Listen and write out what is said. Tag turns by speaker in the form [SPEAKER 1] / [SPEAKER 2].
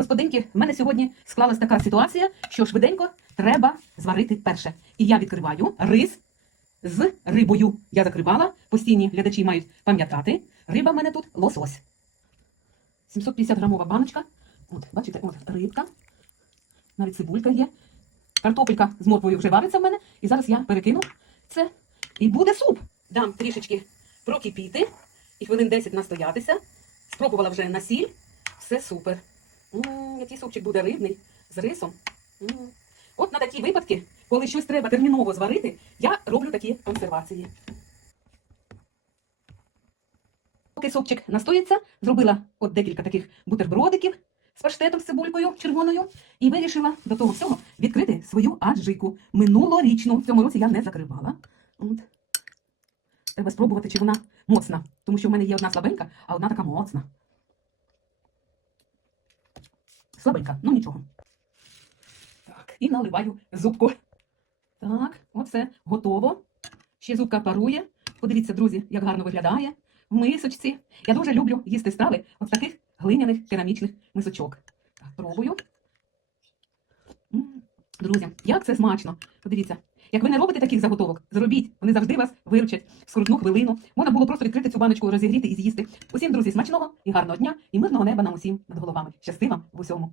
[SPEAKER 1] Господинки, в мене сьогодні склалась така ситуація, що швиденько треба зварити перше. І я відкриваю рис з рибою. Я закривала, постійні глядачі мають пам'ятати. Риба в мене тут лосось. 750 грамова баночка. От, бачите, от рибка. Навіть цибулька є. Картопелька з морквою вже вариться в мене. І зараз я перекину це. І буде суп. Дам трішечки прокипіти і хвилин 10 настоятися. Спробувала вже на сіль. Все супер. Який супчик буде рибний з рисом. От на такі випадки, коли щось треба терміново зварити, я роблю такі консервації. Поки супчик настоїться, зробила от декілька таких бутербродиків з паштетом з цибулькою червоною і вирішила до того всього відкрити свою аджику. Минулорічну. В цьому році я не закривала. От. Треба спробувати, чи вона моцна. Тому що в мене є одна слабенька, а одна така моцна. Слабенька, ну нічого. Так, і наливаю зубку. Так, оце готово. Ще зубка парує. Подивіться, друзі, як гарно виглядає в мисочці. Я дуже люблю їсти страви от таких глиняних керамічних мисочок. Так, пробую. Друзі, як це смачно. Подивіться. Як ви не робите таких заготовок, зробіть. Вони завжди вас виручать в скрутну хвилину. Можна було просто відкрити цю баночку, розігріти і з'їсти. Усім, друзі, смачного і гарного дня, і мирного неба нам усім над головами. Щасти вам в усьому.